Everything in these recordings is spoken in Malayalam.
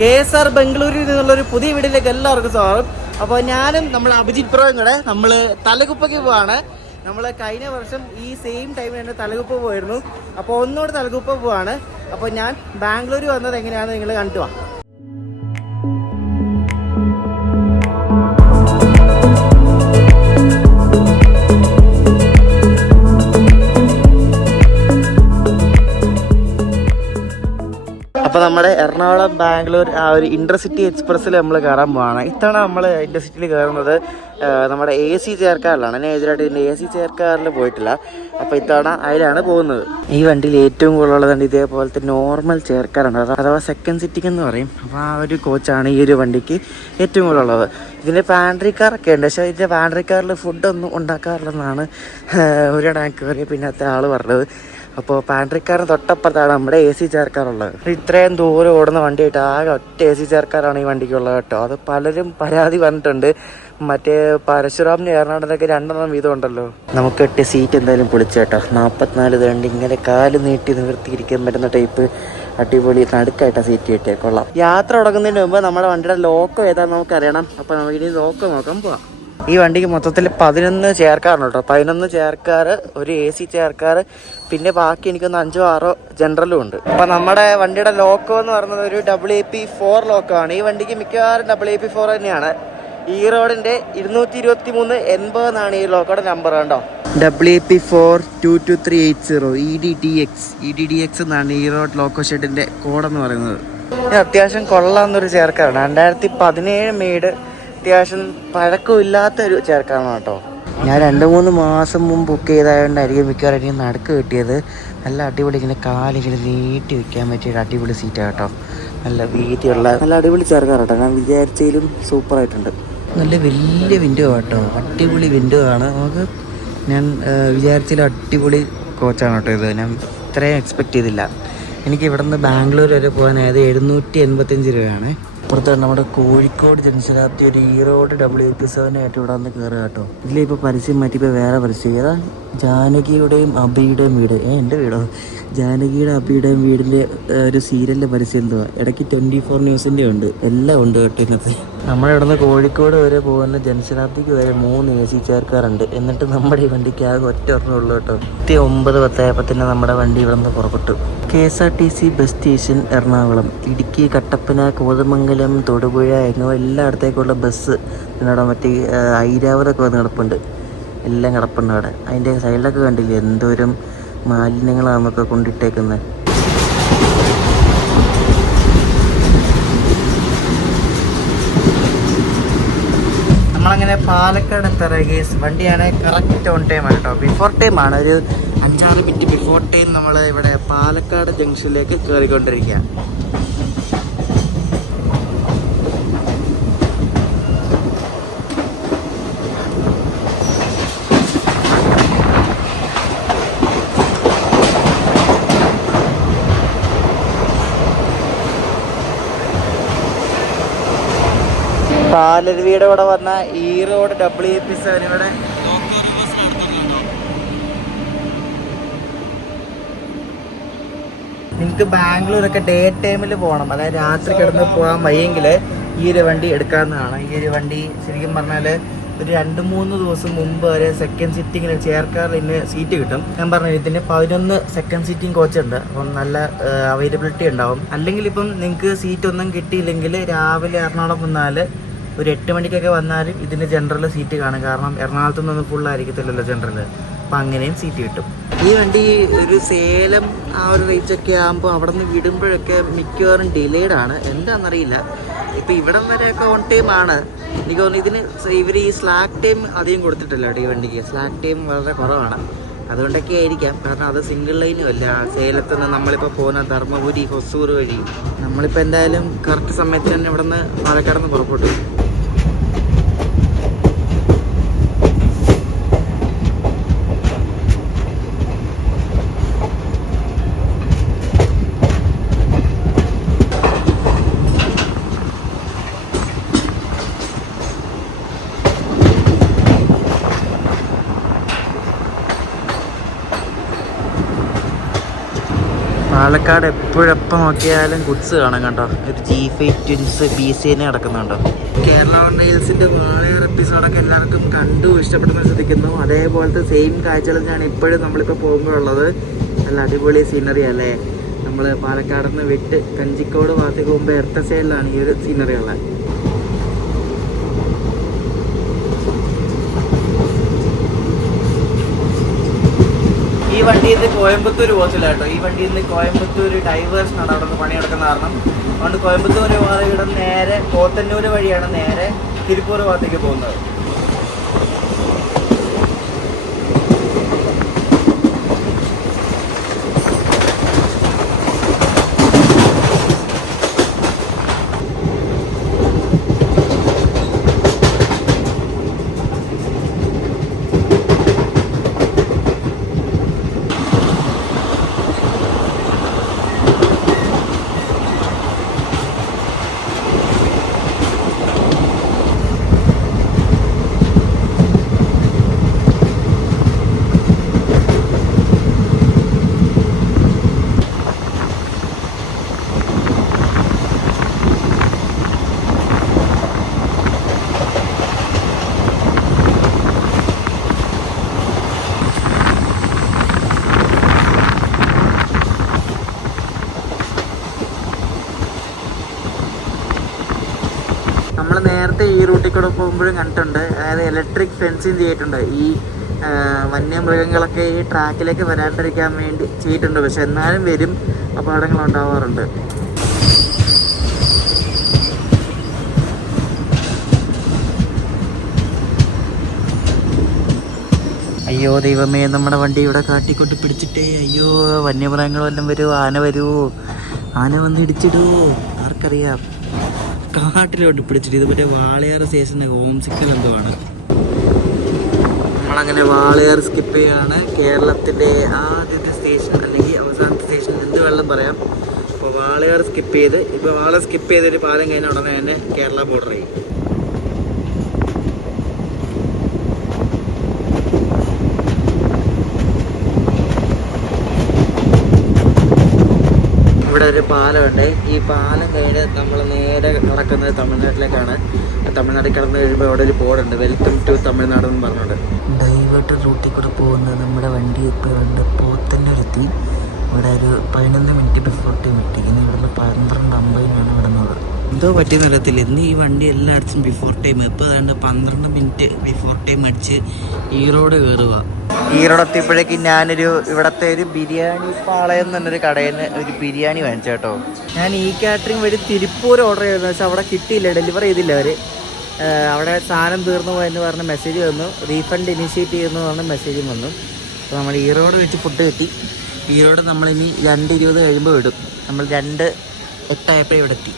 KSR ബംഗളൂരിൽ നിന്നുള്ളൊരു പുതിയ വീഡിയോയിലേക്ക് എല്ലാവർക്കും സ്വാഗതം. അപ്പോൾ ഞാനും നമ്മൾ അഭിജിത് ബ്രോയും കൂടെ നമ്മൾ തലകുപ്പയ്ക്ക് പോവാണ്. നമ്മൾ കഴിഞ്ഞ വർഷം ഈ സെയിം ടൈമിൽ തന്നെ തലകുപ്പ പോയിരുന്നു. അപ്പോൾ ഒന്നുകൂടെ തലകുപ്പ പോവാണ്. അപ്പോൾ ഞാൻ ബാംഗ്ലൂർ വന്നത് എങ്ങനെയാണെന്ന് നിങ്ങൾ കണ്ടു വാ. അപ്പോൾ നമ്മുടെ എറണാകുളം ബാംഗ്ലൂർ ആ ഒരു ഇൻ്റർസിറ്റി എക്സ്പ്രസ്സിൽ നമ്മൾ കയറാൻ പോവാണ്. ഇത്തവണ നമ്മൾ ഇൻ്റർസിറ്റിയിൽ കയറുന്നത് നമ്മുടെ AC ചെയർക്കാറിലാണ്. ഞാൻ എതിരായിട്ട് ഇതിൻ്റെ AC ചെയർക്കാറിൽ പോയിട്ടില്ല. അപ്പോൾ ഇത്തവണ അതിലാണ് പോകുന്നത്. ഈ വണ്ടിയിൽ ഏറ്റവും കൂടുതലുള്ളത് ഇതേപോലത്തെ നോർമൽ ചെയർക്കാറുണ്ട്, അഥവാ സെക്കൻഡ് സിറ്റിംഗ് എന്ന് പറയും. അപ്പോൾ ആ ഒരു കോച്ചാണ് ഈ ഒരു വണ്ടിക്ക് ഏറ്റവും കൂടുതലുള്ളത്. ഇതിൻ്റെ പാൻട്രി കാറൊക്കെ ഉണ്ട്, പക്ഷേ ഇതിൻ്റെ പാൻട്രി കാറിൽ ഫുഡൊന്നും ഉണ്ടാക്കാറില്ലെന്നാണ് ഒരിടം കയറിയ പിന്നത്തെ ആൾ പറഞ്ഞത്. അപ്പോൾ പാൻട്രിക്കാരൻ തൊട്ടപ്പുറത്താണ് നമ്മുടെ AC ചെയർക്കാറുള്ളത്. ഇത്രയും ദൂരം ഓടുന്ന വണ്ടിയായിട്ട് ആകെ ഒറ്റ AC ചെയർക്കാരാണ് ഈ വണ്ടിക്കുള്ളത് കേട്ടോ. അത് പലരും പരാതി പറഞ്ഞിട്ടുണ്ട്. മറ്റേ പരശുറാമിന് എറണാകുളത്തൊക്കെ 2 വീതം ഉണ്ടല്ലോ. നമുക്ക് 8 സീറ്റ് എന്തായാലും പൊളിച്ചു കേട്ടോ. 44 വേണ്ടി ഇങ്ങനെ കാല് നീട്ടി നിവർത്തിയിരിക്കാൻ പറ്റുന്ന ടൈപ്പ് അടിപൊളി നടുക്കായിട്ടാണ് സീറ്റ് കിട്ടിയത്. കൊള്ളാം. യാത്ര തുടങ്ങുന്നതിന് മുമ്പ് നമ്മുടെ വണ്ടിയുടെ ലോക്കോ ഏതാണെന്ന് നമുക്കറിയണം. അപ്പോൾ നമുക്കിനി ലോക്കോ നോക്കാൻ പോവാം. ഈ വണ്ടിക്ക് മൊത്തത്തിൽ 11 ചെയർക്കാറുണ്ട് കേട്ടോ. 11 ചെയർക്കാർ, ഒരു AC ചെയർക്കാർ, പിന്നെ ബാക്കി എനിക്കൊന്ന് 5-6 ജനറലും ഉണ്ട്. അപ്പോൾ നമ്മുടെ വണ്ടിയുടെ ലോക്കോ എന്ന് പറയുന്നത് ഒരു WAP4 ലോക്കോ ആണ്. ഈ വണ്ടിക്ക് മിക്കവാറും WAP4 തന്നെയാണ്. ഈ റോഡിൻ്റെ 22380 എന്നാണ് ഈ ലോക്കോയുടെ നമ്പർ കണ്ടോ. WAP4 22380 EDDX എന്നാണ് ഈ റോഡ് ലോക്കോ ഷെഡിൻ്റെ കോഡെന്ന് പറയുന്നത്. അത്യാവശ്യം കൊള്ളാവുന്നൊരു ചെയർക്കാരാണ്. 2017 മെയ്ഡ്, അത്യാവശ്യം പഴക്കമില്ലാത്തൊരു ചെയർക്കാരാണ് കേട്ടോ. ഞാൻ 2-3 മാസം മുമ്പ് ബുക്ക് ചെയ്തായതുകൊണ്ടായിരിക്കും മിക്കവാറും എനിക്ക് നടുക്ക് കിട്ടിയത്. നല്ല അടിപൊളി ഇങ്ങനെ കാലിങ്ങനെ നീട്ടി വയ്ക്കാൻ പറ്റിയൊരു അടിപൊളി സീറ്റാണ് കേട്ടോ. നല്ല വീതിയുള്ള നല്ല അടിപൊളി ചെയർക്കാർ കേട്ടോ. ഞാൻ വിചാരിച്ചതിലും സൂപ്പറായിട്ടുണ്ട്. നല്ല വലിയ വിൻഡോ കേട്ടോ, അടിപൊളി വിൻഡോ ആണ്. നമുക്ക് ഞാൻ വിചാരിച്ചതിലും അടിപൊളി കോച്ചാണ് കേട്ടോ ഇത്. ഞാൻ ഇത്രയും എക്സ്പെക്റ്റ് ചെയ്തില്ല. എനിക്ക് ഇവിടെ നിന്ന് ബാംഗ്ലൂർ വരെ പോകാനായത് 785 രൂപയാണ്. അപ്പുറത്ത് നമ്മുടെ കോഴിക്കോട് ജംഗ്ഷനാകത്ത് ഒരു ഈറോഡ് WAP7 ആയിട്ട് ഇവിടെ വന്ന് കയറുക കേട്ടോ. ഇതിലിപ്പോൾ പരസ്യം മാറ്റിപ്പോൾ വേറെ പരസ്യം ഏതാ, ജാനകിയുടെയും അബിയുടെയും വീട്. എൻ്റെ വീടോ, ജാനകിയുടെ അബിയുടെയും വീടിൻ്റെ ഒരു സീരിയലിൻ്റെ പരസ്യം എന്തുവാ. ഇടയ്ക്ക് 24 ന്യൂസിൻ്റെ ഉണ്ട്, എല്ലാം ഉണ്ട് കേട്ടോ ഇന്നത്തെ. നമ്മളിവിടെ നിന്ന് കോഴിക്കോട് വരെ പോകുന്ന ജംഗ്ഷനാബ്ദിക്ക് വരെ 3 AC ചെയർക്കാറുണ്ട്. എന്നിട്ട് നമ്മുടെ ഈ വണ്ടിക്ക് ആകെ ഒറ്റ ഉള്ളൂ കേട്ടോ. 9:10 തന്നെ നമ്മുടെ വണ്ടി ഇവിടെ നിന്ന് പുറപ്പെട്ടു. KSRTC bus station Ernakulam, Idukki, Kattappana, Kothamangalam, Thodupuzha എന്നിവ എല്ലായിടത്തേക്കുള്ള ബസ് ഇവിടെ മറ്റേ ഐരാവതൊക്കെ വന്ന് കിടപ്പുണ്ട്. എല്ലാം കിടപ്പുണ്ട് അവിടെ. അതിൻ്റെ സൈഡിലൊക്കെ കണ്ടില്ലേ എന്തോരം മാലിന്യങ്ങളാണെന്നൊക്കെ കൊണ്ടിട്ടേക്കുന്നത്. നമ്മളങ്ങനെ പാലക്കാട് എത്താറായി. വണ്ടിയാണ് കറക്റ്റ് ഓൺ ടൈം ആണ് കേട്ടോ. ബിഫോർ ടൈം ആണ്, ഒരു 5-6 മിനിറ്റ് ബിഫോർ ടൈം നമ്മൾ ഇവിടെ പാലക്കാട് ജംഗ്ഷനിലേക്ക് കയറിക്കൊണ്ടിരിക്കുക. പാലരുവിയുടെ ഇവിടെ വന്ന ഈ റോഡ് WAP7 ഇവിടെ നിങ്ങൾക്ക് ബാംഗ്ലൂരൊക്കെ ഡേ ടൈമിൽ പോകണം, അതായത് രാത്രി കിടന്ന് പോകാൻ വയ്യെങ്കിൽ ഈ ഒരു വണ്ടി എടുക്കാവുന്നതാണ്. ഈ ഒരു വണ്ടി ശരിക്കും പറഞ്ഞാൽ ഒരു 2-3 ദിവസം മുമ്പ് വരെ സെക്കൻഡ് സിറ്റിങ്ങിന് ചെയർക്കാറിൽ ഇന്ന് സീറ്റ് കിട്ടും. ഞാൻ പറഞ്ഞു ഇതിന് 11 സെക്കൻഡ് സിറ്റിംഗ് കോച്ചുണ്ട്. അപ്പം നല്ല അവൈലബിലിറ്റി ഉണ്ടാവും. അല്ലെങ്കിൽ ഇപ്പം നിങ്ങൾക്ക് സീറ്റ് ഒന്നും കിട്ടിയില്ലെങ്കിൽ രാവിലെ എറണാകുളം വന്നാൽ ഒരു 8 മണിക്കൊക്കെ വന്നാലും ഇതിന് ജനറൽ സീറ്റ് കാണും. കാരണം എറണാകുളത്തു നിന്നൊന്നും ഫുള്ളായിരിക്കത്തില്ലല്ലോ ജനറൽ. അപ്പം അങ്ങനെയും സീറ്റ് കിട്ടും. ഈ വണ്ടി ഒരു സേലം ആ ഒരു റേഞ്ചൊക്കെ ആകുമ്പോൾ അവിടെ നിന്ന് വിടുമ്പോഴൊക്കെ മിക്കവാറും ഡിലേഡാണ്. എന്താണെന്നറിയില്ല. ഇപ്പം ഇവിടം വരെയൊക്കെ ഓൺ ടൈം ആണ്. എനിക്ക് തോന്നുന്നു ഇതിന് ഇവർ ഈ സ്ലാക്ക് ടൈം അധികം കൊടുത്തിട്ടില്ല കേട്ടോ. ഈ വണ്ടിക്ക് സ്ലാക്ക് ടൈം വളരെ കുറവാണ്. അതുകൊണ്ടൊക്കെ ആയിരിക്കാം. കാരണം അത് സിംഗിൾ ലൈനും അല്ല. സേലത്ത് നിന്ന് നമ്മളിപ്പോൾ പോകുന്ന ധർമ്മപുരി, ഹൊസൂർ വഴി നമ്മളിപ്പോൾ എന്തായാലും കറക്റ്റ് സമയത്ത് തന്നെ ഇവിടെ നിന്ന് പാലക്കാട് നിന്ന് പുറപ്പെട്ടു. പാലക്കാട് എപ്പോഴെപ്പോൾ നോക്കിയാലും ഗുഡ്സ് കാണാം കേട്ടോ. ഒരു G5 ട്വിൻസ് BC നടക്കുന്നുണ്ടോ. കേരള റെയിൽസിൻ്റെ വാളയാർ എപ്പിസോഡൊക്കെ എല്ലാവർക്കും കണ്ടു ഇഷ്ടപ്പെടുന്ന ശ്രദ്ധിക്കുന്നു. അതേപോലത്തെ സെയിം കാഴ്ചകൾ ഞാൻ ഇപ്പോഴും നമ്മളിപ്പോൾ പോകുമ്പോഴുള്ളത്. നല്ല അടിപൊളി സീനറി അല്ലേ. നമ്മൾ പാലക്കാട് നിന്ന് വിട്ട് കഞ്ചിക്കോട് ഭാഗത്തേക്ക് പോകുമ്പോൾ ഇടത്ത സൈഡിലാണ് ഈ ഒരു സീനറി ഉള്ളത്. ഈ വണ്ടിയിൽ നിന്ന് കോയമ്പത്തൂർ പോകത്തില്ല കേട്ടോ. ഈ വണ്ടിയിൽ നിന്ന് കോയമ്പത്തൂർ ഡൈവേഴ്സിനാണ് അവിടെ നിന്ന് പണി നടക്കുന്ന കാരണം. അതുകൊണ്ട് കോയമ്പത്തൂർ ഭാഗത്ത് നേരെ പോത്തന്നൂർ വഴിയാണ് നേരെ തിരുപ്പൂർ ഭാഗത്തേക്ക് പോകുന്നത്. നമ്മൾ നേരത്തെ ഈ റൂട്ടിൽ കൂടെ പോകുമ്പോഴും കണ്ടിട്ടുണ്ട്. അതായത് ഇലക്ട്രിക് ഫെൻസിങ് ചെയ്തിട്ടുണ്ട്. ഈ വന്യമൃഗങ്ങളൊക്കെ ഈ ട്രാക്കിലേക്ക് വരാണ്ടിരിക്കാൻ വേണ്ടി ചെയ്തിട്ടുണ്ട്. പക്ഷെ എന്നാലും വരും, അപകടങ്ങൾ ഉണ്ടാവാറുണ്ട്. അയ്യോ ദൈവമേ, നമ്മുടെ വണ്ടി ഇവിടെ കാട്ടിക്കൊണ്ട് പിടിച്ചിട്ടേ. അയ്യോ, വന്യമൃഗങ്ങളെല്ലാം വരുമോ? ആന വരുമോ? ആന വന്ന് ഇടിച്ചിടുമോ? ആർക്കറിയാം. കാട്ടിലോട്ട് പിടിച്ചിട്ട്. ഇത് മറ്റേ വാളയാർ സ്റ്റേഷൻ്റെ ഹോംസിക്കൽ എന്തോ ആണ്. നമ്മളങ്ങനെ വാളയാർ സ്കിപ്പ് ചെയ്യുകയാണ്. കേരളത്തിൻ്റെ ആദ്യത്തെ സ്റ്റേഷൻ അല്ലെങ്കിൽ അവസാനത്തെ സ്റ്റേഷൻ എന്ത് വെള്ളം പറയാം. അപ്പോൾ വാളയാർ സ്കിപ്പ് ചെയ്ത് ഇപ്പോൾ വാള സ്കിപ്പ് ചെയ്തൊരു പാലം കഴിഞ്ഞ ഉടനെ തന്നെ കേരള ബോർഡർ ചെയ്യും. ഇവിടെ ഒരു പാലമുണ്ട്. ഈ പാലം കഴിഞ്ഞ് നമ്മൾ നേരെ നടക്കുന്നത് തമിഴ്നാട്ടിലേക്കാണ്. തമിഴ്നാട്ടിൽ കിടന്ന് കഴിയുമ്പോൾ അവിടെ ഒരു ബോർഡുണ്ട്, വെൽക്കം ടു തമിഴ്നാട് എന്ന് പറഞ്ഞുകൊണ്ട്. ഡൈവേർട്ടഡ് റൂട്ടിൽ കൂടെ പോകുന്നത് നമ്മുടെ വണ്ടി ഇപ്പോൾ ഉണ്ട് പോത്തന്നൂരെത്തി. ഇവിടെ ഒരു 11 മിനിറ്റ് ബിഫോർ ടൈം ഇട്ടിരിക്കുന്നത്. ഇവിടുന്ന് 12:50 ഇവിടുന്നത്. എന്തോ പറ്റിയെന്ന് അറിയത്തില്ല. ഇന്ന് ഈ വണ്ടി എല്ലായിടത്തും ബിഫോർ ടൈം. ഇപ്പോൾ ഏതാണ്ട് 12 മിനിറ്റ് ബിഫോർ ടൈം അടിച്ച് ഈറോഡ് കയറുക. ഈറോഡ് എത്തിയപ്പോഴേക്കും ഞാനൊരു ഇവിടുത്തെ ഒരു ബിരിയാണി പാളയം എന്നൊരു കടയിൽ നിന്ന് ഒരു ബിരിയാണി വാങ്ങിച്ചു കേട്ടോ. ഞാൻ ഈ കാറ്ററിംഗ് വഴി തിരുപ്പൂർ ഓർഡർ ചെയ്തതെന്ന് വെച്ചാൽ അവിടെ കിട്ടിയില്ല, ഡെലിവറി ചെയ്തില്ല അവർ. അവിടെ സാധനം തീർന്നു പോയെന്ന് പറഞ്ഞ മെസ്സേജ് വന്നു. റീഫണ്ട് ഇനിഷ്യേറ്റ് ചെയ്യുന്നു പറഞ്ഞ മെസ്സേജും വന്നു. അപ്പോൾ നമ്മൾ ഈറോഡ് വെച്ച് ഫുഡ് കിട്ടി. ഈറോഡ് നമ്മളിനി 2:20 കഴിയുമ്പോൾ വിടും. നമ്മൾ 2:08 ഇവിടെ എത്തി.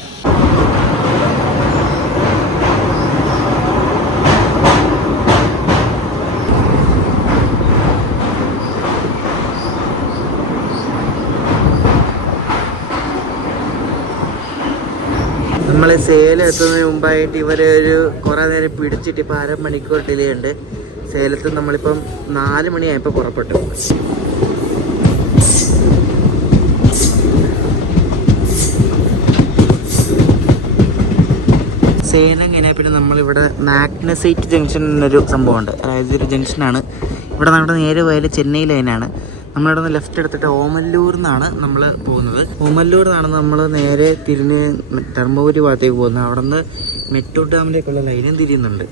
നമ്മൾ സേലം എത്തുന്നതിന് മുമ്പായിട്ട് ഇവരൊരു കുറേ നേരം പിടിച്ചിട്ട് ഇപ്പോൾ 1/2 മണിക്കൂർ ഡിലേ ഉണ്ട്. സേലത്ത് നമ്മളിപ്പം 4 മണിയായപ്പോൾ പുറപ്പെട്ടു. സേലം കഴിഞ്ഞാൽ പിന്നെ നമ്മളിവിടെ മാഗ്നസൈറ്റ് ജംഗ്ഷൻ എന്നൊരു സംഭവമുണ്ട്. അതായത് ഒരു ജംഗ്ഷനാണ്. ഇവിടെ നമ്മുടെ നേരെ പോയാൽ ചെന്നൈ ലൈനാണ്. നമ്മളിവിടെ നിന്ന് ലെഫ്റ്റ് എടുത്തിട്ട് ഓമല്ലൂർ നിന്നാണ് നമ്മൾ പോകുന്നത്. ഓമല്ലൂർ നിന്നാണ് നമ്മൾ നേരെ തിരിഞ്ഞ് ധർമ്മപുരി ഭാഗത്തേക്ക് പോകുന്നത്. അവിടെ നിന്ന് മെട്രോ ഡാമിലേക്കുള്ള ലൈനും തിരിയുന്നുണ്ട്.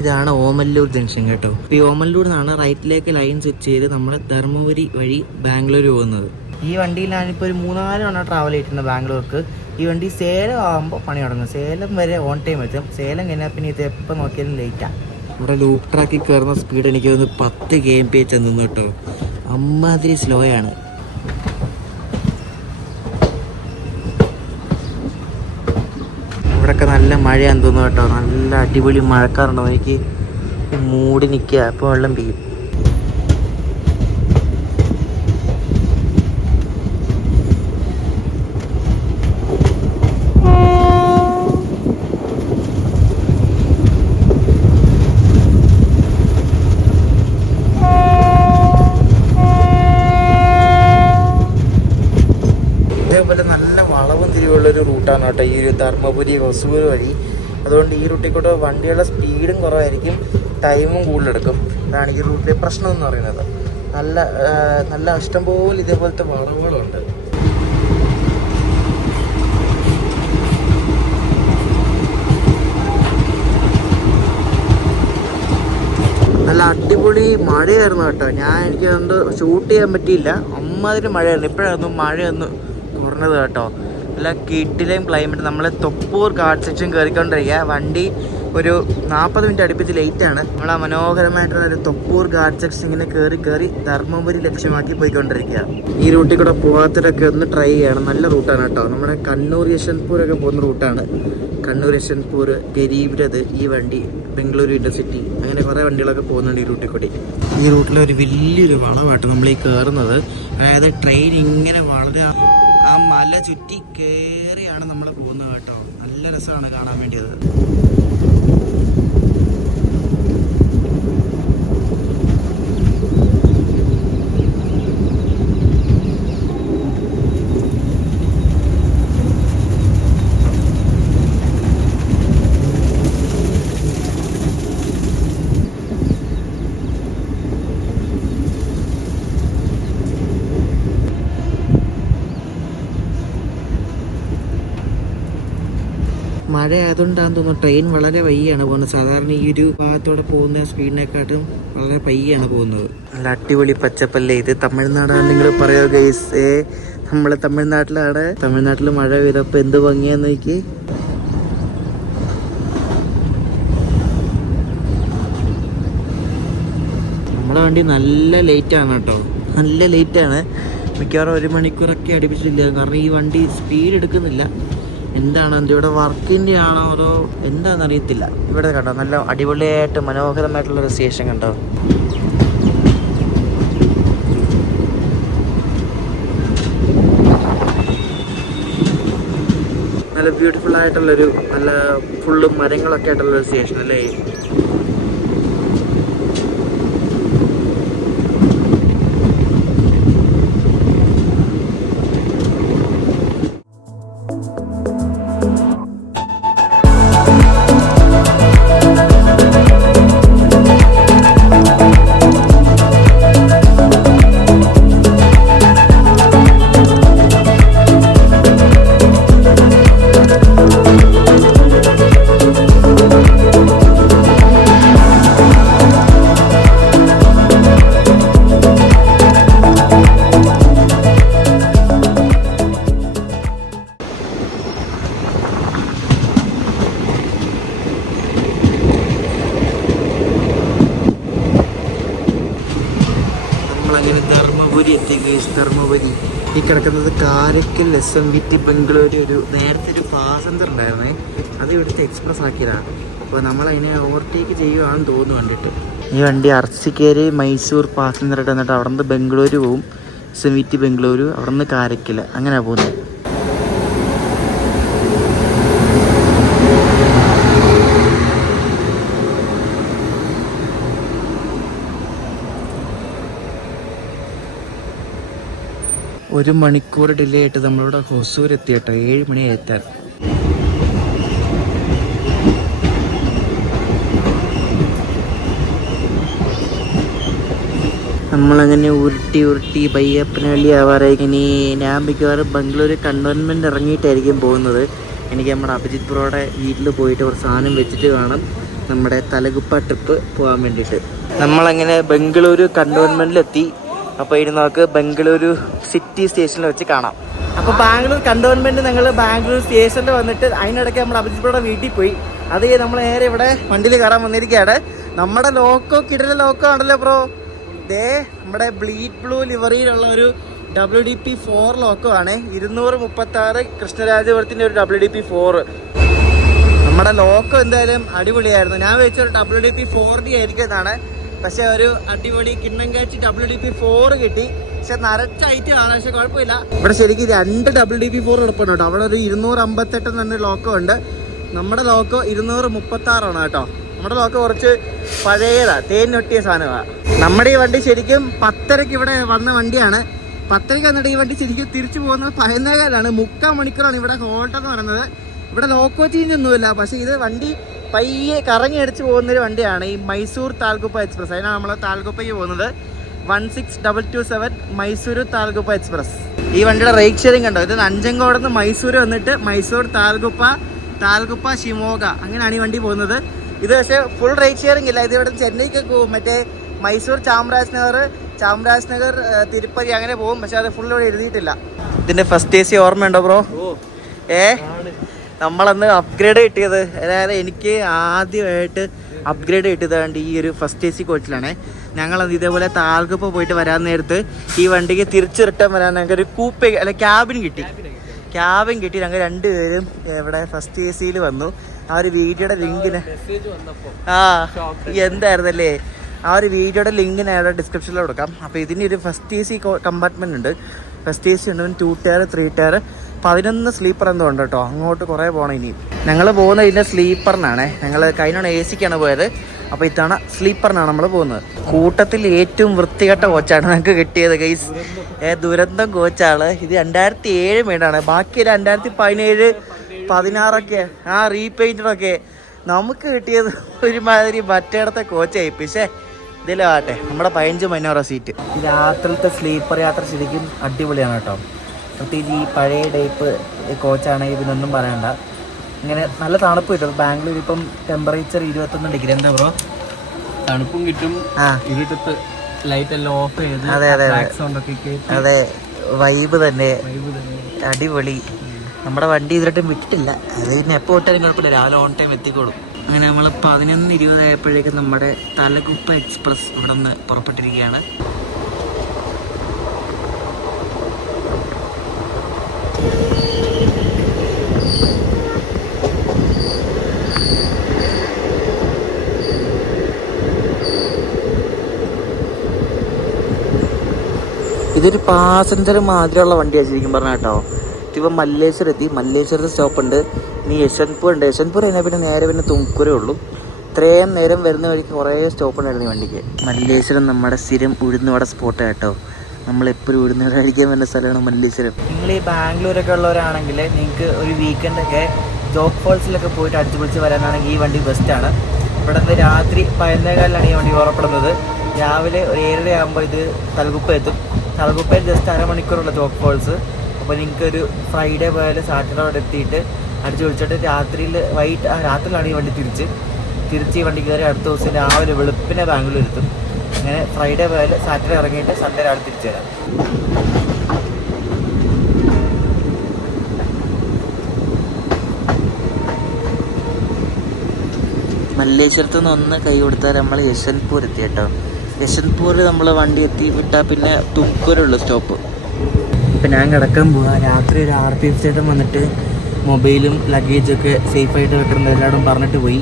ഇതാണ് ഓമല്ലൂർ ജംഗ്ഷൻ കേട്ടോ. ഈ ഓമല്ലൂർ നിന്നാണ് റൈറ്റിലേക്ക് ലൈൻ സ്വിച്ച് ചെയ്ത് നമ്മൾ ധർമ്മപുരി വഴി ബാംഗ്ലൂർ പോകുന്നത്. ഈ വണ്ടിയിൽ ഞാനിപ്പോൾ ഒരു 3-4 തവണ ട്രാവൽ ചെയ്തിട്ടുണ്ട് ബാംഗ്ലൂർക്ക്. ഈ വണ്ടി സേലം ആകുമ്പോൾ പണി തുടങ്ങും. സേലം വരെ ഓൺ ടൈം എത്തും. സേലം കഴിഞ്ഞാൽ പിന്നെ ഇത് എപ്പോൾ നോക്കിയാലും ലേറ്റാണ്. ഇവിടെ ലൂപ്പ് ട്രാക്കിൽ കയറുന്ന സ്പീഡ് എനിക്ക് തോന്നുന്നു 10 kmph ചെന്നു കേട്ടോ. അമ്മാതിരി സ്ലോ ആണ്. ഇവിടെയൊക്കെ നല്ല മഴയാന്ന് തോന്നുന്നു കേട്ടോ. നല്ല അടിപൊളി മഴക്കാറുണ്ടോ എനിക്ക് മൂടി നിൽക്കുക. അപ്പോൾ വെള്ളം പെയ്യും. ഇതേപോലെ നല്ല വളവും തിരിവുള്ളൊരു റൂട്ടാണ് കേട്ടോ ഈ ഒരു ധർമ്മപുരി ഹൊസൂർ വഴി. അതുകൊണ്ട് ഈ റൂട്ടിൽ കൂടെ വണ്ടികളുടെ സ്പീഡും കുറവായിരിക്കും, ടൈമും കൂടുതലെടുക്കും. അതാണ് ഈ റൂട്ടിലെ പ്രശ്നം എന്ന് പറയുന്നത്. നല്ല ഇഷ്ടംപോലെ ഇതേപോലത്തെ വളവുകളുണ്ട്. നല്ല അടിപൊളി മഴയായിരുന്നു കേട്ടോ. എനിക്ക് അതുകൊണ്ട് ഷൂട്ട് ചെയ്യാൻ പറ്റിയില്ല, അമ്മാതിരി മഴയായിരുന്നു. ഇപ്പോഴായിരുന്നു മഴയൊന്ന് കുറഞ്ഞത് കേട്ടോ. നല്ല കിട്ടിലെയും ക്ലൈമറ്റ്. നമ്മൾ തൊപ്പൂർ ഗാർഡ് സെക്ഷൻ കയറിക്കൊണ്ടിരിക്കുക. വണ്ടി ഒരു 40 മിനിറ്റ് അടുപ്പിച്ച് ലേറ്റാണ്. നമ്മൾ ആ മനോഹരമായിട്ടുള്ള ഒരു തൊപ്പൂർ ഗാർഡ് സെക്ഷൻ ഇങ്ങനെ കയറി ധർമ്മപുരി ലക്ഷ്യമാക്കി പോയിക്കൊണ്ടിരിക്കുക. ഈ റൂട്ടിൽ കൂടെ പോകാത്തവരൊക്കെ ഒന്ന് ട്രൈ ചെയ്യണം. നല്ല റൂട്ടാണ് കേട്ടോ. നമ്മുടെ കണ്ണൂർ യശ്വന്ത്പൂരൊക്കെ പോകുന്ന റൂട്ടാണ്. കണ്ണൂർ യശ്വന്ത്പൂർ, ഗരീബ്രഥ്, ഈ വണ്ടി ബംഗളൂരു ഇൻ്റർസിറ്റി, അങ്ങനെ കുറേ വണ്ടികളൊക്കെ പോകുന്നുണ്ട് ഈ റൂട്ടിൽ കൂടി. ഈ റൂട്ടിലൊരു വലിയൊരു വളമായിട്ട് നമ്മൾ ഈ കയറുന്നത്. അതായത് ട്രെയിൻ ഇങ്ങനെ വളരെ ആ മല ചുറ്റി കയറിയാണ് നമ്മൾ പോകുന്നത് കേട്ടോ. നല്ല രസമാണ് കാണാൻ വേണ്ടിയത്. മഴ ആയതുകൊണ്ടാണെന്ന് തോന്നുന്നു ട്രെയിൻ വളരെ പയ്യാണ് പോകുന്നത്. സാധാരണ ഈ ഒരു ഭാഗത്തൂടെ പോകുന്ന സ്പീഡിനെക്കാട്ടും വളരെ പയ്യാണ് പോകുന്നത്. നല്ല അടിപൊളി പച്ചപ്പല്ലേ. ഇത് തമിഴ്നാടാണ് നിങ്ങൾ പറയുക ഗൈസ്. നമ്മൾ തമിഴ്നാട്ടിലാണ്. തമിഴ്നാട്ടിൽ മഴ പെയ്തപ്പോൾ എന്ത് ഭംഗിയാന്ന് നോക്കി. നമ്മുടെ വണ്ടി നല്ല ലേറ്റാണ് കേട്ടോ. നല്ല ലേറ്റാണ്. മിക്കവാറും 1 മണിക്കൂറൊക്കെ അടുപ്പിച്ചില്ല. കാരണം ഈ വണ്ടി സ്പീഡ് എടുക്കുന്നില്ല. എന്താണ് ഇവിടെ വർക്കിൻ്റെ ആണോ അതോ എന്താണെന്ന് അറിയത്തില്ല. ഇവിടെ കണ്ടോ നല്ല അടിപൊളിയായിട്ട് മനോഹരമായിട്ടുള്ളൊരു സ്റ്റേഷൻ കണ്ടോ. നല്ല ബ്യൂട്ടിഫുൾ ആയിട്ടുള്ളൊരു നല്ല ഫുള്ളും മരങ്ങളൊക്കെ ആയിട്ടുള്ളൊരു സ്റ്റേഷൻ അല്ലേ. ധർമ്മപുരി എത്തി ഗൈസ്. ധർമ്മപുരി ഈ കിടക്കുന്നത് കാരക്കൽ SMVT ബംഗളൂരു. നേരത്തെ ഒരു പാസഞ്ചർ ഉണ്ടായിരുന്നേ, അത് ഇവിടുത്തെ എക്സ്പ്രസ് ആക്കിയതാണ്. അപ്പോൾ നമ്മളതിനെ ഓവർടേക്ക് ചെയ്യുകയാണെന്ന് തോന്നുന്നു കണ്ടിട്ട്. ഈ വണ്ടി അർച്ചിക്കേരി മൈസൂർ പാസഞ്ചർ ആയിട്ട് വന്നിട്ട് അവിടെ നിന്ന് ബംഗളൂരു പോവും. SMVT ബംഗളൂരു, അവിടെ നിന്ന് കാരക്കൽ, അങ്ങനെയാണ് പോകുന്നത്. ഒരു മണിക്കൂർ ഡിലേ ആയിട്ട് നമ്മളിവിടെ ഹൊസൂർ എത്തി കേട്ടോ. 7 മണിയായി എത്താൻ. നമ്മളങ്ങനെ ഉരുട്ടി ബയ്യപ്പനഹള്ളി ആവാറായി. ഇനി ഞാൻ മിക്കവാറും ബംഗളൂരു കണ്ടോൺമെൻറ്റ് ഇറങ്ങിയിട്ടായിരിക്കും പോകുന്നത്. എനിക്ക് നമ്മുടെ അഭിജിത്ത് ബ്രോയുടെ വീട്ടിൽ പോയിട്ട് ഒരു സാധനം വെച്ചിട്ട് വേണം നമ്മുടെ തലകുപ്പ ട്രിപ്പ് പോകാൻ വേണ്ടിയിട്ട്. നമ്മളങ്ങനെ ബംഗളൂരു കണ്ടോൺമെൻറ്റിലെത്തി. അപ്പോൾ ഇനി നമുക്ക് ബംഗളൂരു സിറ്റി സ്റ്റേഷനിൽ വെച്ച് കാണാം. അപ്പോൾ ബാംഗ്ലൂർ കണ്ടോൺമെൻറ്റ് ഞങ്ങൾ ബാംഗ്ലൂർ സ്റ്റേഷനിൽ വന്നിട്ട് അതിനിടയ്ക്ക് നമ്മൾ അഭിജിത്ത് വീട്ടിൽ പോയി. അത് നമ്മൾ നേരെ ഇവിടെ വണ്ടിയിൽ കയറാൻ വന്നിരിക്കുകയാണ്. നമ്മുടെ ലോക്കോ കിടല ലോക്കോ ആണല്ലോ ബ്രോ. ദേ നമ്മുടെ ബ്ലീഡ് ബ്ലൂ ലിവറിയിലുള്ള ഒരു WDP4 ലോക്കോ ആണ്. 236 കൃഷ്ണരാജപുരത്തിൻ്റെ ഒരു WDP4. നമ്മുടെ ലോക്കോ എന്തായാലും അടിപൊളിയായിരുന്നു. ഞാൻ വെച്ചൊരു WDP 4D ആയിരിക്കും എന്നാണ്, പക്ഷെ ഒരു അടിപൊളി കിണ്ണം കാച്ചി WDP 4 കിട്ടി. പക്ഷെ നരച്ച ഐറ്റമാണ്, പക്ഷെ കുഴപ്പമില്ല. ഇവിടെ ശരിക്കും 2 WDP 4 എടുപ്പുണ്ട് കേട്ടോ. അവിടെ ഒരു 258 തന്നെ ലോക്കോ ഉണ്ട്. നമ്മുടെ ലോക്കോ 236 കേട്ടോ. നമ്മുടെ ലോക്കോ കുറച്ച് പഴയതാ, തേനൊട്ടിയ സാധനമാണ്. നമ്മുടെ ഈ വണ്ടി ശരിക്കും 10:30 ഇവിടെ വന്ന വണ്ടിയാണ്. 10:30 വന്നിട്ട് ഈ വണ്ടി ശരിക്കും തിരിച്ചു പോകുന്നത് 11:15. 3/4 മണിക്കൂറാണ് ഇവിടെ ഹോൾട്ട് എന്ന് പറയുന്നത്. ഇവിടെ ലോക്കോ ചേഞ്ച് ഒന്നുമില്ല, പക്ഷേ ഇത് വണ്ടി പയ്യെ കറങ്ങി അടിച്ച് പോകുന്നൊരു വണ്ടിയാണ് ഈ മൈസൂർ താൽഗുപ്പ എക്സ്പ്രസ്. അതിനാണ് നമ്മൾ താൽഗുപ്പയ്ക്ക് പോകുന്നത്. 16227 മൈസൂർ താൽഗുപ്പ എക്സ്പ്രസ്. ഈ വണ്ടിയുടെ റേറ്റ് ഷെയറിംഗ് കണ്ടോ. ഇത് നഞ്ചങ്കോട് നിന്ന് മൈസൂർ വന്നിട്ട് മൈസൂർ താൽഗുപ്പ ഷിമോഗ, അങ്ങനെയാണ് ഈ വണ്ടി പോകുന്നത്. ഇത് പക്ഷേ ഫുൾ റേറ്റ് ഷെയറിംഗ് ഇല്ല. ഇത് ഇവിടെ ചെന്നൈക്കൊക്കെ പോകും, മറ്റേ മൈസൂർ ചാമരാജ്നഗർ തിരുപ്പതി അങ്ങനെ പോകും. പക്ഷെ അത് ഫുൾ ഇവിടെ എഴുതിയിട്ടില്ല. ഇതിന്റെ ഫസ്റ്റ് AC ഓർമ്മയുണ്ടോ ബ്രോ? നമ്മളന്ന് അപ്ഗ്രേഡ് കിട്ടിയത്, അതായത് എനിക്ക് ആദ്യമായിട്ട് അപ്ഗ്രേഡ് കിട്ടിയത് വേണ്ടി ഈ ഒരു ഫസ്റ്റ് AC കോച്ചിലാണ്. ഞങ്ങളത് ഇതേപോലെ താൽഗുപ്പ പോയിട്ട് വരാൻ നേരത്ത് ഈ വണ്ടിക്ക് തിരിച്ച് റിട്ടേൺ വരാൻ ഞങ്ങൾക്ക് ഒരു കൂപ്പ അല്ല ക്യാബിൻ കിട്ടി. ഞങ്ങൾ 2 പേരും ഇവിടെ ഫസ്റ്റ് ACയിൽ വന്നു. ആ ഒരു വീഡിയോയുടെ ലിങ്കിന് എന്തായിരുന്നല്ലേ, ആ ഒരു വീഡിയോയുടെ ലിങ്ക് ഞാൻ ഇവിടെ ഡിസ്ക്രിപ്ഷനിൽ കൊടുക്കാം. അപ്പോൾ ഇതിന് ഒരു ഫസ്റ്റ് AC കമ്പാർട്ട്മെൻറ്റ് ഉണ്ട്. ഫസ്റ്റ് AC ഉണ്ട്, 2 ടയർ 3 ടയർ 11 സ്ലീപ്പർ എന്തോ ഉണ്ട് കേട്ടോ. അങ്ങോട്ട് കുറേ പോകണം ഇനി. ഞങ്ങൾ പോകുന്നത് ഇതിൻ്റെ സ്ലീപ്പറിനാണ്. ഞങ്ങൾ കഴിഞ്ഞ ACക്കാണ് പോയത്, അപ്പോൾ ഇത്തവണ സ്ലീപ്പറിനാണ് നമ്മൾ പോകുന്നത്. കൂട്ടത്തിൽ ഏറ്റവും വൃത്തികെട്ട കോച്ചാണ് ഞങ്ങൾക്ക് കിട്ടിയത് ഗൈസ്. ദുരന്തം കോച്ചാണ്. ഇത് 2007 മേടാണ്. ബാക്കി 2017, 16 റീപെയിൻറ്റഡൊക്കെ. നമുക്ക് കിട്ടിയത് ഒരുമാതിരി മറ്റേടത്തെ കോച്ചായി. പക്ഷേ ഇതിലാട്ടെ നമ്മുടെ 15 മൈനോറ സീറ്റ്. ഈ രാത്രിയിലത്തെ സ്ലീപ്പർ യാത്ര ശരിക്കും അടിപൊളിയാണ് കേട്ടോ. പ്രത്യേകിച്ച് ഈ പഴയ ടൈപ്പ് കോച്ചാണെങ്കിൽ പിന്നൊന്നും പറയണ്ട. ഇങ്ങനെ നല്ല തണുപ്പ് കിട്ടും. ബാംഗ്ലൂർ ഇപ്പം ടെമ്പറേച്ചർ 21 ഡിഗ്രി. എന്താ ബ്രോ? തണുപ്പും കിട്ടും, ഇരുട്ടത്ത് ലൈറ്റ് എല്ലാം ഓഫ് ചെയ്ത്. അതെ, വൈബ് തന്നെ അടിപൊളി. നമ്മുടെ വണ്ടി ഇതിലായിട്ടും വിട്ടിട്ടില്ല. അത് പിന്നെ എപ്പോൾ വിട്ടാലും കുഴപ്പമില്ല, രാവിലെ ഓൺ ടൈം എത്തിക്കോളും. അങ്ങനെ നമ്മൾ 11:20 ആയപ്പോഴേക്കും നമ്മുടെ താൽഗുപ്പ എക്സ്പ്രസ് ഇവിടെ നിന്ന് പുറപ്പെട്ടിരിക്കുകയാണ്. ഇതൊരു പാസഞ്ചർ മാതിരിയുള്ള വണ്ടിയാണ് ശരിക്കും പറഞ്ഞാൽ കേട്ടോ. ഇപ്പം മല്ലേശ്വരത്ത് സ്റ്റോപ്പുണ്ട്. ഇനി യശ്വന്ത്പൂർ ഉണ്ട്. യശ്വന്ത്പൂർ കഴിഞ്ഞാൽ പിന്നെ നേരെ പിന്നെ തുംകൂരേ ഉള്ളൂ. ഇത്രയും നേരം വരുന്ന വഴിക്ക് കുറേ സ്റ്റോപ്പുണ്ടായിരുന്നു ഈ വണ്ടിക്ക്. മല്ലേശ്വരം നമ്മുടെ സ്ഥിരം ഉഴുന്നുവട സ്പോട്ട് കേട്ടോ. നമ്മളെപ്പോഴും ഉഴുന്നുവട കഴിക്കാൻ വരുന്ന സ്ഥലമാണ് മല്ലേശ്വരം. നിങ്ങൾ ഈ ബാംഗ്ലൂരൊക്കെ ഉള്ളവരാണെങ്കിൽ നിങ്ങൾക്ക് ഒരു വീക്കെൻഡൊക്കെ ജോഗ് ഫോൾസിലൊക്കെ പോയിട്ട് അടിച്ചുപൊളിച്ച് വരാനാണെങ്കിൽ ഈ വണ്ടി ബെസ്റ്റാണ്. ഇവിടെ നിന്ന് രാത്രി 11:15 ഈ വണ്ടി പുറപ്പെടുന്നത്. രാവിലെ ഒരു 7:30 ആകുമ്പോൾ ഇത് താൽഗുപ്പ എത്തും. താൽഗുപ്പയിൽ ജസ്റ്റ് അരമണിക്കൂറുള്ള ജോഗ് ഫോൾസ്. അപ്പോൾ നിങ്ങൾക്കൊരു ഫ്രൈഡേ പോയാലും സാറ്റർഡേ അവിടെ എത്തിയിട്ട് അടിച്ചു വിളിച്ചിട്ട് രാത്രിയിലാണ് ഈ വണ്ടി തിരിച്ച് ഈ വണ്ടി കയറി അടുത്ത ദിവസം രാവിലെ വെളുപ്പിനെ ബാംഗ്ലൂർ എത്തും. അങ്ങനെ ഫ്രൈഡേ പോയാലും സാറ്റർഡേ ഇറങ്ങിയിട്ട് സൺഡേ രാവിലെ തിരിച്ചു തരാം. മല്ലേശ്വരത്ത് നിന്ന് ഒന്ന് കൈ കൊടുത്താൽ നമ്മൾ യശ്വന്ത്പൂർ എത്തി കേട്ടോ. യശ്വന്ത്പൂരിൽ നമ്മൾ വണ്ടി എത്തി വിട്ടാൽ പിന്നെ തുംകൂരുള്ളൂ സ്റ്റോപ്പ്. ഇപ്പം ഞാൻ കിടക്കാൻ പോവാം. രാത്രി ഒരു RPF ചേട്ടൻ വന്നിട്ട് മൊബൈലും ലഗേജൊക്കെ സേഫായിട്ട് വെക്കണം എല്ലാവരും പറഞ്ഞിട്ട് പോയി.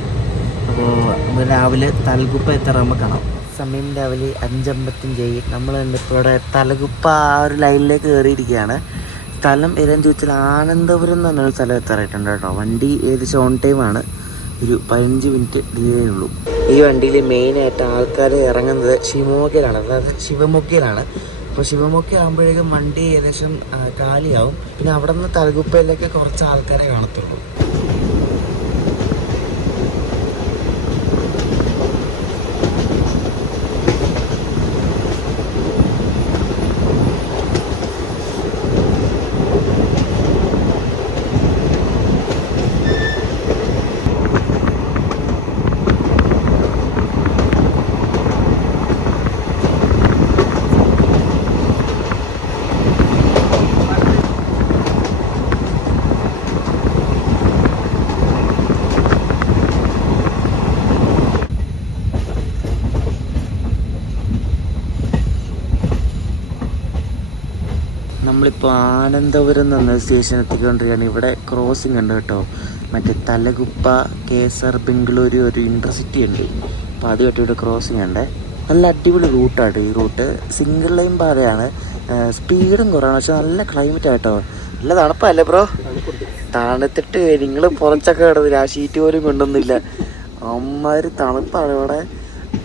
അപ്പോൾ രാവിലെ താൽഗുപ്പ എത്താറാകുമ്പോൾ കാണാം. സമയം രാവിലെ 5:55. നമ്മൾ ഇപ്പോൾ ഇവിടെ താൽഗുപ്പ ആ ഒരു ലൈനിലേക്ക് കയറിയിരിക്കുകയാണ്. സ്ഥലം ഏതെന്ന് ചോദിച്ചാൽ ആനന്ദപുരം എന്ന് പറഞ്ഞൊരു സ്ഥലം എത്താറായിട്ടുണ്ട് കേട്ടോ. വണ്ടി ഏകദേശം ഓൺ ടൈമാണ്. ഒരു 15 മിനിറ്റ് ഡിലേ ഉള്ളൂ. ഈ വണ്ടിയിൽ മെയിനായിട്ട് ആൾക്കാർ ഇറങ്ങുന്നത് ഷിമോഗയിലാണ്, അതായത് ശിവമൊഗ്ഗയിലാണ്. അപ്പോൾ ശിവമൊഗ്ഗ ആകുമ്പോഴേക്കും വണ്ടി ഏകദേശം കാലിയാവും. പിന്നെ അവിടെ നിന്ന് താൽഗുപ്പയിലേക്ക് കുറച്ച് ആൾക്കാരെ കാണത്തുള്ളൂ. നമ്മളിപ്പോൾ ആനന്ദപുരം എന്ന സ്റ്റേഷൻ എത്തിക്കൊണ്ടിരിക്കുകയാണ്. ഇവിടെ ക്രോസിംഗ് ഉണ്ട് കേട്ടോ. മറ്റേ തലകുപ്പ കേസർ ബംഗളൂരു ഒരു ഇൻ്റർസിറ്റി ഉണ്ട്. അപ്പോൾ അത് കെട്ടിയിട്ട് ക്രോസിങ് ഉണ്ട്. നല്ല അടിപൊളി റൂട്ടാണ് ഈ റൂട്ട്. സിംഗിൾ ലൈൻ പാതയാണ്, സ്പീഡും കുറവാണ്. പക്ഷെ നല്ല ക്ലൈമറ്റ് ആട്ടോ. നല്ല തണുപ്പല്ലേ ബ്രോ? തണുത്തിട്ട് നിങ്ങൾ പുറത്തൊക്കെ കിടന്നില്ല, ആ ഷീറ്റ് പോലും കൊണ്ടൊന്നുമില്ല. അമ്മാതിരി തണുപ്പാണ് ഇവിടെ.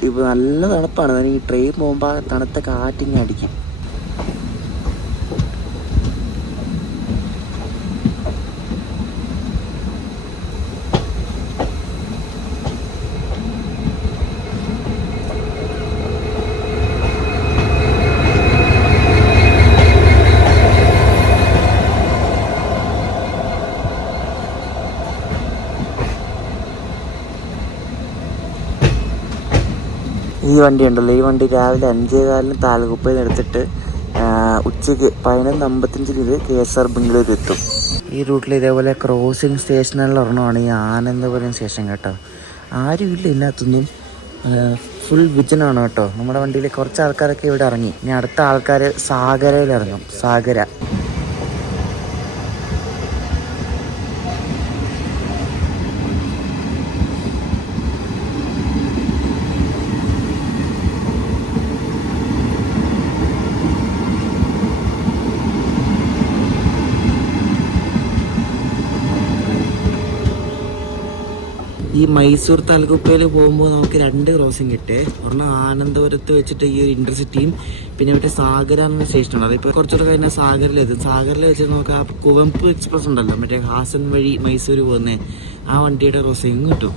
ഇപ്പോൾ നല്ല തണുപ്പാണ്. ഈ ട്രെയിൻ പോകുമ്പോൾ തണുത്ത കാറ്റിങ്ങനെ അടിക്കും. ഈ വണ്ടി ഉണ്ടല്ലോ, ഈ വണ്ടി രാവിലെ 5:15 താലകുപ്പയിൽ നിന്ന് എടുത്തിട്ട് ഉച്ചയ്ക്ക് 11:55 ഇത് കേസർ ബംഗളൂരു എത്തും. ഈ റൂട്ടിൽ ഇതേപോലെ ക്രോസിങ് സ്റ്റേഷനുകളിൽ ഒരെണ്ണമാണ് ഈ ആനന്ദപുരം സ്റ്റേഷൻ കേട്ടോ. ആരും ഇല്ല ഇതിനകത്തൊന്നും, ഫുൾ വിജനാണ് കേട്ടോ. നമ്മുടെ വണ്ടിയിൽ കുറച്ച് ആൾക്കാരൊക്കെ ഇവിടെ ഇറങ്ങി. ഇനി അടുത്ത ആൾക്കാർ സാഗരയിൽ ഇറങ്ങും. സാഗര ഈ മൈസൂർ താലകുപ്പയിൽ പോകുമ്പോൾ നമുക്ക് 2 ക്രോസിങ് കിട്ടേ. ഒരെണ്ണം ആനന്ദപുരത്ത് വെച്ചിട്ട് ഈ ഒരു ഇൻ്റർസിറ്റിയും, പിന്നെ മറ്റേ സാഗര എന്ന സ്റ്റേഷനാണ്. അതിപ്പോൾ കുറച്ചുകൂടെ കഴിഞ്ഞാൽ സാഗറിലെത്തും. സാഗറിൽ വെച്ചിട്ട് നമുക്ക് ആ കുവംപു എക്സ്പ്രസ് ഉണ്ടല്ലോ, മറ്റേ ഹാസൻ വഴി മൈസൂർ പോകുന്നത്, ആ വണ്ടിയുടെ ക്രോസിങ് കിട്ടും.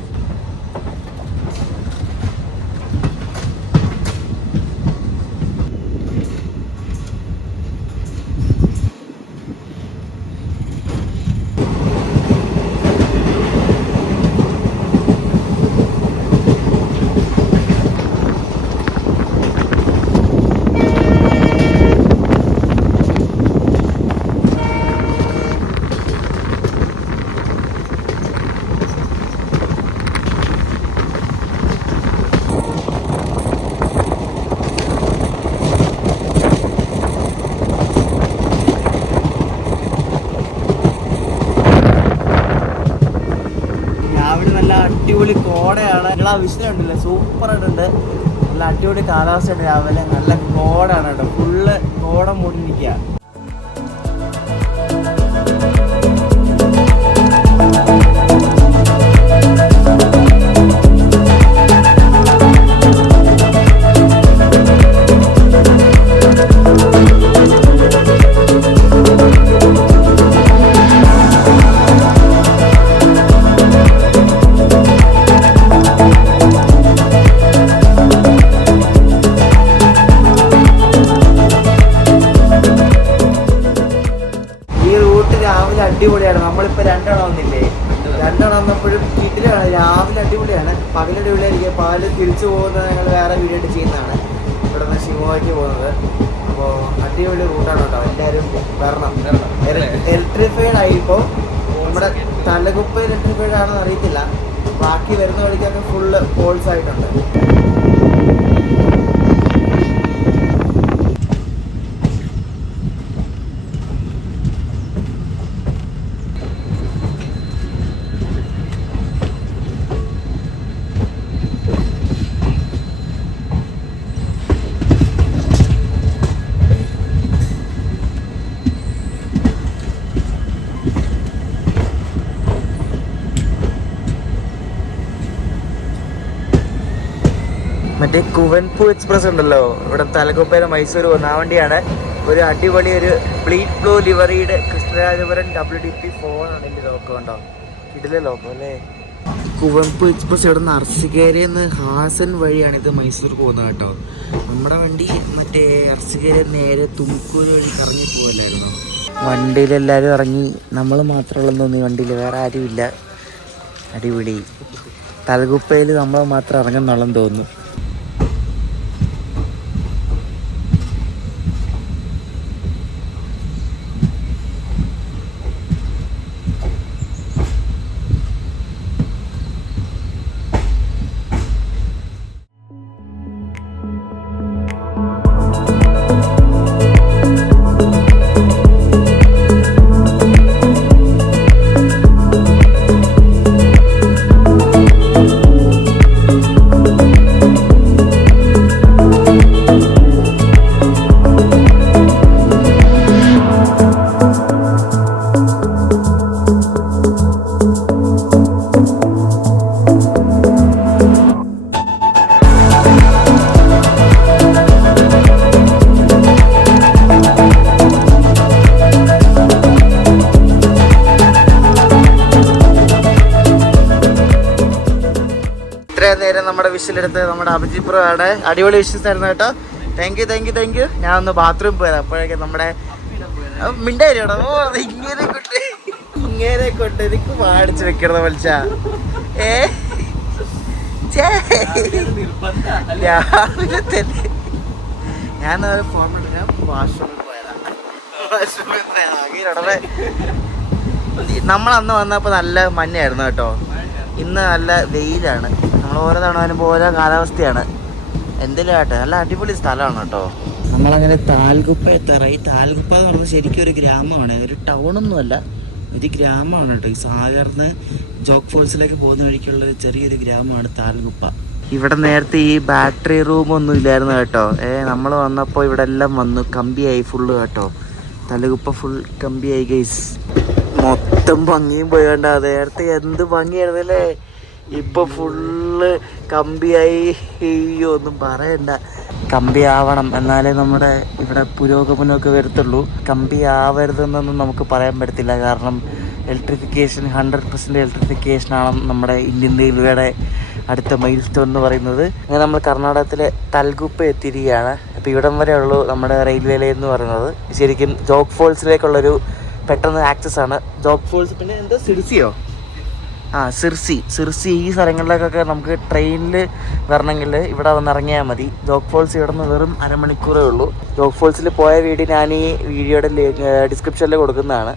അടിപൊളി കോടയാണ്. നിങ്ങൾ ആ വിഷയം ഉണ്ടല്ലോ, സൂപ്പറായിട്ടുണ്ട്. നല്ല അടിപൊളി കാലാവസ്ഥയുണ്ട്. രാവിലെ നല്ല കോടാണ് കേട്ടോ, ഫുള്ള് കോട മൂടി നിൽക്കുക. അടിപൊളിയാണ്. നമ്മളിപ്പോൾ 2 തവണ വന്നില്ലേ, 2 തവണ വന്നപ്പോഴും വീട്ടിലാണ്. രാവിലെ അടിപൊളിയാണ്, പകലടിപൊളിയായിരിക്കും. പകല് തിരിച്ചു പോകുന്നത് ഞങ്ങൾ വേറെ വീഡിയോ ആയിട്ട് ചെയ്യുന്നതാണ്. ഇവിടെ നിന്ന് ഷിമോഗയ്ക്ക് പോകുന്നത്. അപ്പോൾ അടിപൊളി റൂട്ടാണ് കേട്ടോ, എല്ലാവരും വരണം. ഇലക്ട്രിഫൈഡ് ആയിപ്പോൾ നമ്മുടെ തലകുപ്പ ഇലക്ട്രിഫൈഡ് ആണെന്ന് അറിയത്തില്ല. ബാക്കി വരുന്ന വഴിക്കൊക്കെ ഫുള്ള് പോൾസ് ആയിട്ടുണ്ട്. മറ്റേ കുവൻപു എക്സ്പ്രസ് ഉണ്ടല്ലോ, ഇവിടെ തലകുപ്പയിലെ മൈസൂർ പോകുന്ന ആ വണ്ടിയാണ്. ഒരു അടിപൊളി ഒരു ബ്ലീഡ് ബ്ലൂ ലിവറിയുടെ കൃഷ്ണരാജപുരം WDP4 ആണ് എൻ്റെ ലോക്കോ. ഉണ്ടോ, ഇതിലെ ലോക്കോ അല്ലേ. കുവൻപു എക്സ്പ്രസ് ഇവിടെ നിന്ന് അർസികേരയിൽ നിന്ന് ഹാസൻ വഴിയാണ് ഇത് മൈസൂർ പോകുന്നത് കേട്ടോ. നമ്മുടെ വണ്ടി മറ്റേ അർസികേര നേരെ തുംകൂർ വഴി കറങ്ങി പോകല്ലായിരുന്നു. വണ്ടിയിലെല്ലാവരും ഇറങ്ങി, നമ്മൾ മാത്രമുള്ളെന്ന് തോന്നി. വണ്ടിയിൽ വേറെ ആരുമില്ല. അടിപൊളി. തലകുപ്പയിൽ നമ്മൾ മാത്രം ഇറങ്ങുന്നുള്ളെന്ന് തോന്നുന്നു. വിഷൽ എടുത്ത് നമ്മുടെ അഭിജിത് ബ്രോ ആണ്. അടിപൊളി വിഷസ് ആയിരുന്നു കേട്ടോ. Thank you. ഞാൻ ഒന്ന് ബാത്റൂമിൽ പോയത്, അപ്പോഴേക്കും നമ്മുടെ മിണ്ടായിട്ടോ ഇങ്ങനെ കൊണ്ട് എനിക്ക് പാടിച്ച് വെക്കണത് മത്സ രാവിലെ തന്നെ ഞാൻ ഫോൺ വാഷ്റൂമിൽ പോയതാ. നമ്മളന്ന് വന്നപ്പോൾ നല്ല മഞ്ഞായിരുന്നു കേട്ടോ. ഇന്ന് നല്ല വെയിലാണ്. നമ്മൾ ഓരോ തവണ വരുമ്പോൾ ഓരോ കാലാവസ്ഥയാണ്. എന്തെങ്കിലും ആട്ടെ, നല്ല അടിപൊളി സ്ഥലമാണ് കേട്ടോ. നമ്മളങ്ങനെ താൽഗുപ്പ എത്താറായി. താൽഗുപ്പ എന്ന് പറഞ്ഞാൽ ശരിക്കും ഒരു ഗ്രാമമാണ്, ഒരു ടൗണൊന്നുമല്ല, ഒരു ഗ്രാമമാണ് കേട്ടോ. ഈ സാഗറിന് ജോഗ് ഫോൾസിലേക്ക് പോകുന്ന വഴിക്കുള്ള ചെറിയൊരു ഗ്രാമമാണ് താൽഗുപ്പ. ഇവിടെ നേരത്തെ ഈ ബാറ്ററി റൂമൊന്നും ഇല്ലായിരുന്നു കേട്ടോ. നമ്മൾ വന്നപ്പോൾ ഇവിടെ എല്ലാം വന്നു, കമ്പിയായി ഫുള്ള് കേട്ടോ. താൽഗുപ്പ ഫുൾ കമ്പിയായി ഗൈസ്. മൊത്തം ഭംഗിയും പോയണ്ട. നേരത്തെ എന്ത് ഭംഗിയായിരുന്നല്ലേ, ഇപ്പൊ ഫുള്ള് കമ്പിയായി. അയ്യോ ഒന്നും പറയണ്ട. കമ്പി ആവണം എന്നാലേ നമ്മുടെ ഇവിടെ പുരോഗമനമൊക്കെ വരത്തുള്ളൂ. കമ്പി ആവരുതെന്നൊന്നും നമുക്ക് പറയാൻ പറ്റത്തില്ല. കാരണം ഇലക്ട്രിഫിക്കേഷൻ 100% ഇലക്ട്രിഫിക്കേഷൻ ആണ് നമ്മുടെ ഇന്ത്യൻ റെയിൽവേയുടെ അടുത്ത മൈൽ സ്റ്റോൺ എന്ന് പറയുന്നത്. അങ്ങനെ നമ്മൾ കർണാടകത്തിലെ താൽഗുപ്പ എത്തിയിരിക്കുകയാണ്. അപ്പോൾ ഇവിടം വരെ ഉള്ളൂ നമ്മുടെ റെയിൽവേ ലൈൻ എന്ന് പറയുന്നത്. ശരിക്കും ജോഗ് ഫോൾസിലേക്കുള്ളൊരു പെട്ടെന്ന് ആക്സസ് ആണ് ജോഗ് ഫോൾസ്. പിന്നെ എന്താ സിർസിയോ? സിർസി ഈ സ്ഥലങ്ങളിലേക്കൊക്കെ നമുക്ക് ട്രെയിനിൽ വരണമെങ്കിൽ ഇവിടെ വന്നിറങ്ങിയാൽ മതി. ജോഗ് ഫോൾസ് ഇവിടെ നിന്ന് വെറും അരമണിക്കൂറേ ഉള്ളൂ. ജോഗ് ഫോൾസിൽ പോയ വീഡിയോ ഞാൻ ഈ വീഡിയോയുടെ ഡിസ്ക്രിപ്ഷനിൽ കൊടുക്കുന്നതാണ്.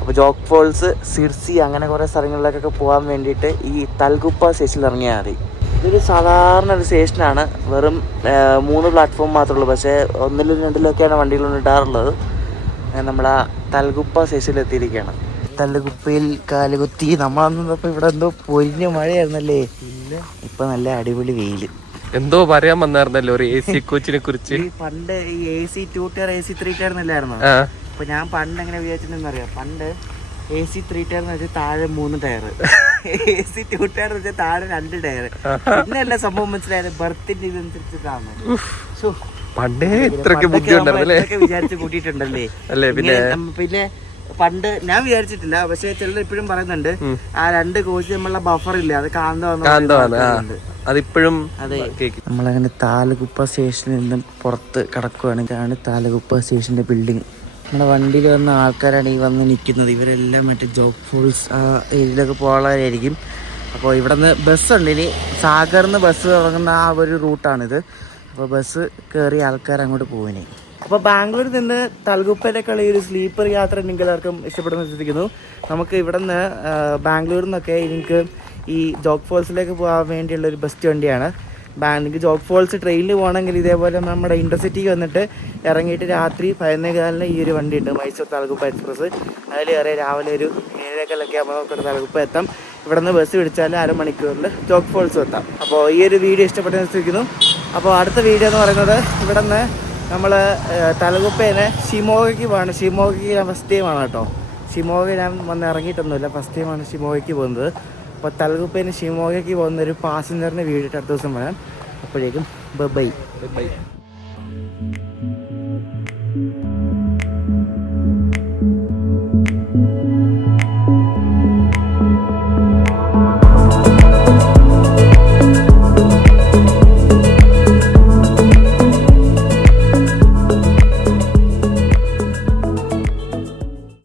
അപ്പോൾ ജോഗ് ഫോൾസ്, സിർസി അങ്ങനെ കുറേ സ്ഥലങ്ങളിലേക്കൊക്കെ പോകാൻ വേണ്ടിയിട്ട് ഈ താൽഗുപ്പ സ്റ്റേഷനിൽ ഇറങ്ങിയാൽ മതി. ഇതൊരു സാധാരണ ഒരു സ്റ്റേഷനാണ്. വെറും 3 പ്ലാറ്റ്ഫോം മാത്രമേ ഉള്ളൂ. പക്ഷേ 1ലും 2ലൊക്കെയാണ് വണ്ടികളൊന്നും ഇടാറുള്ളത്. നമ്മൾ ആ താൽഗുപ്പ സ്റ്റേഷനിൽ എത്തിയിരിക്കുകയാണ്. താൽഗുപ്പയിൽ കാലുകുത്തി. നമ്മളന്നപ്പോൾ ഇവിടെ എന്തോ പൊരിഞ്ഞ മഴയായിരുന്നല്ലേ. ഇപ്പൊ നല്ല അടിപൊളി വെയില്. എന്തോ പറയാൻ വന്നായിരുന്നല്ലോ ഒരു AC കോച്ചിനെ കുറിച്ച്. പണ്ട് ഈ AC 2 ടയർ AC 3 ടയർ എന്നല്ലായിരുന്നു. അപ്പൊ ഞാൻ പണ്ട് എങ്ങനെ വിചാരിച്ചിട്ടുണ്ടെന്നറിയാം, പണ്ട് AC 3 ടയർ എന്ന് വെച്ചാൽ താഴെ 3 ടയർ, AC 2 ടയർ എന്ന് വെച്ചാൽ താഴെ 2 ടയർ. പിന്നെ എല്ലാ സംഭവം മനസ്സിലായത് ബർത്തിന്റെ ഇതനുസരിച്ചിട്ടാണ്. പണ്ടേ ഇത്രയൊക്കെ ബുദ്ധി ഉണ്ടായിരുന്നല്ലേ വിചാരിച്ച് കൂട്ടിയിട്ടുണ്ടല്ലേ. പിന്നെ പണ്ട് ഞാൻ വിചാരിച്ചിട്ടില്ല, പക്ഷെ ചിലർ ഇപ്പോഴും പറയുന്നുണ്ട് ആ 2 കോച്ച് നമ്മളുടെ ബഫർ ഇല്ല, അത് കാന്തമാണ്. അതിപ്പോഴും അതെ. നമ്മളങ്ങനെ താൽഗുപ്പ സ്റ്റേഷനിൽ നിന്നും പുറത്ത് കിടക്കുകയാണ്. ഇതാണ് താൽഗുപ്പ സ്റ്റേഷന്റെ ബിൽഡിംഗ്. നമ്മുടെ വണ്ടിയിൽ വന്ന ആൾക്കാരാണ് ഈ വന്ന് നിൽക്കുന്നത്. ഇവരെല്ലാം മറ്റേ ജോഗ് ഫോൾസ് ആ ഏരിയയിലൊക്കെ പോകാനായിരിക്കും. അപ്പോൾ ഇവിടെ നിന്ന് ബസ്സുണ്ട്. ഇനി സാഗറിന്ന് ബസ് തുടങ്ങുന്ന ആ ഒരു റൂട്ടാണിത്. അപ്പോൾ ബസ് കയറി ആൾക്കാർ അങ്ങോട്ട് പോകുന്നേ. അപ്പോൾ ബാംഗ്ലൂരിൽ നിന്ന് താൽഗുപ്പയിലേക്കുള്ള ഈ ഒരു സ്ലീപ്പർ യാത്ര നിങ്ങൾക്ക് എല്ലാവർക്കും ഇഷ്ടപ്പെടുന്ന വിശ്വസിക്കുന്നു. നമുക്ക് ഇവിടെ നിന്ന് ബാംഗ്ലൂരിൽ നിന്നൊക്കെ എനിക്ക് ഈ ജോഗ് ഫോൾസിലേക്ക് പോകാൻ വേണ്ടിയുള്ള ഒരു ബെസ്റ്റ് വണ്ടിയാണ്. നിങ്ങൾക്ക് ജോഗ് ഫോൾസ് ട്രെയിനിൽ പോകണമെങ്കിൽ ഇതേപോലെ നമ്മുടെ ഇൻ്റർസിറ്റിക്ക് വന്നിട്ട് ഇറങ്ങിയിട്ട് രാത്രി 11:15 ഈ ഒരു വണ്ടി ഉണ്ട്, മൈസൂർ താൽഗുപ്പ എക്സ്പ്രസ്. അതിൽ കയറി രാവിലെ ഒരു 7:15 ആകുമ്പോൾ നമുക്ക് താൽഗുപ്പ എത്താം. ഇവിടെ നിന്ന് ബസ് പിടിച്ചാൽ അരമണിക്കൂറിൽ ജോഗ് ഫോൾസ് എത്താം. അപ്പോൾ ഈ ഒരു വീഡിയോ ഇഷ്ടപ്പെട്ടെന്ന് വിശ്വസിക്കുന്നു. അപ്പോൾ അടുത്ത വീഡിയോ എന്ന് പറയുന്നത് ഇവിടെ നിന്ന് നമ്മൾ താൽഗുപ്പേനെ ഷിമോഗയ്ക്ക് പോകണം. ഷിമോഗയ്ക്ക് ഞാൻ ഫസ്റ്റ് ടൈമാണ് കേട്ടോ. ഷിമോഗ ഞാൻ വന്ന് ഇറങ്ങിയിട്ടൊന്നുമില്ല, ഫസ്റ്റ് ടൈമാണ് ഷിമോഗയ്ക്ക് പോകുന്നത്. അപ്പോൾ താൽഗുപ്പേന് ഷിമോഗയ്ക്ക് പോകുന്ന ഒരു പാസഞ്ചറിന് വീഡിയോ അടുത്ത ദിവസം വരാം. അപ്പോഴേക്കും ബൈ.